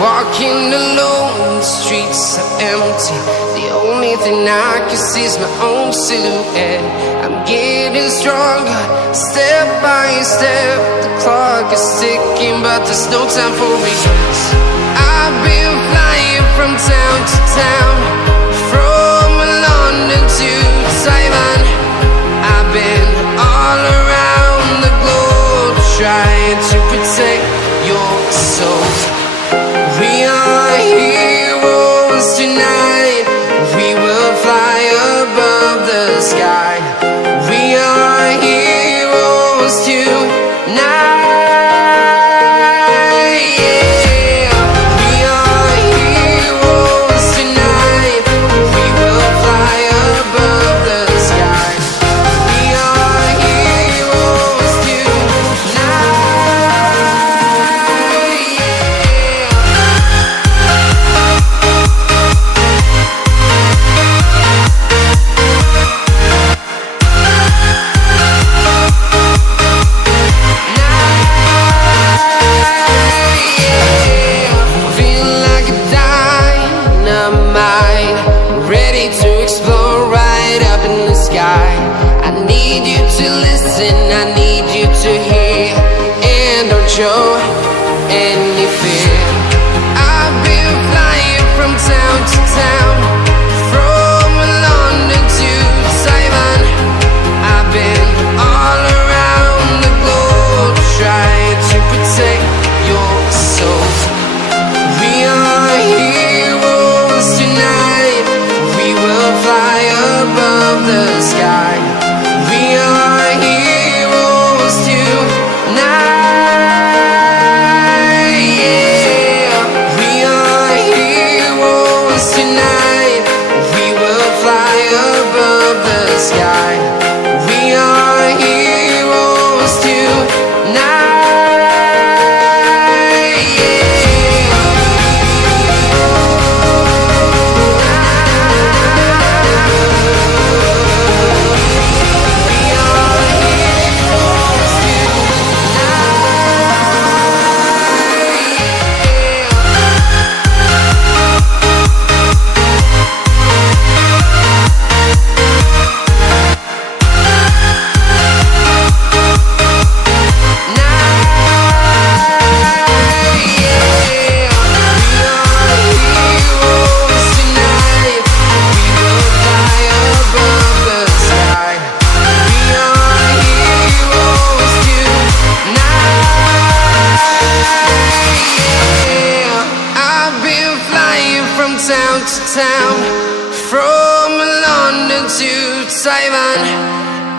Walking alone, the streets are empty. The only thing I can see is my own silhouette. I'm getting stronger, step by step. The clock is ticking, but there's no time for me. I've been flying from town to town, from London to Taiwan. I've been all around the globe, trying to protect your soul. We are heroes tonight. We will fly above the sky. We are heroes tonight. Yeah. reason I need you to hear, and don't show any fear. I've been flying from town to town, from London to Taiwan. I've been all around the globe trying to protect your soul. We are heroes tonight. We will fly above the sky. We are heroes tonight. Yeah. We are heroes tonight. We will fly above the sky. We are heroes tonight. Town to town, from London to Taiwan.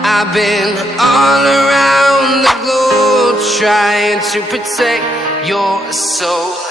I've been all around the globe trying to protect your soul.